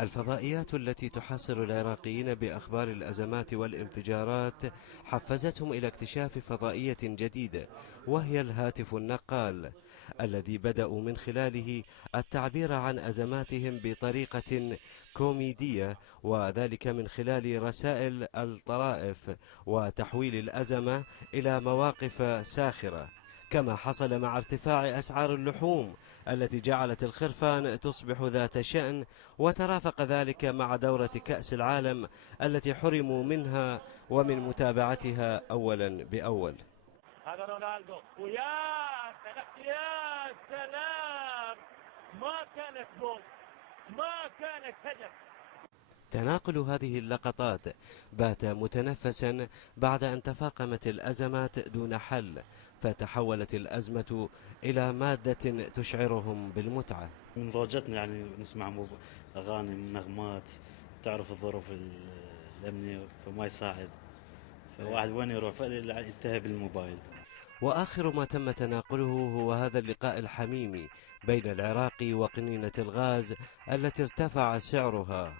الفضائيات التي تحصل العراقيين بأخبار الأزمات والانفجارات حفزتهم إلى اكتشاف فضائية جديدة، وهي الهاتف النقال، الذي بدأوا من خلاله التعبير عن أزماتهم بطريقة كوميدية، وذلك من خلال رسائل الطرائف وتحويل الأزمة إلى مواقف ساخرة، كما حصل مع ارتفاع أسعار اللحوم التي جعلت الخرفان تصبح ذات شأن، وترافق ذلك مع دورة كأس العالم التي حرموا منها ومن متابعتها أولا بأول. هذا رونالدو يا سلام، ما كانت جول، ما كانت هدف. تناقل هذه اللقطات بات متنفسا بعد أن تفاقمت الأزمات دون حل، فتحولت الأزمة إلى مادة تشعرهم بالمتعة. من ضوجتنا يعني نسمع أغاني من نغمات، تعرف الظروف الأمنية فما يساعد، فواحد وين يروح فينتهي بالموبايل. وآخر ما تم تناقله هو هذا اللقاء الحميمي بين العراق وقنينة الغاز التي ارتفع سعرها،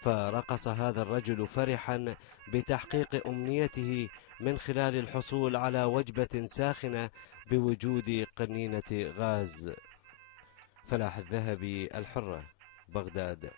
فرقص هذا الرجل فرحا بتحقيق أمنيته من خلال الحصول على وجبة ساخنة بوجود قنينة غاز. فلاح الذهبي، الحرة، بغداد.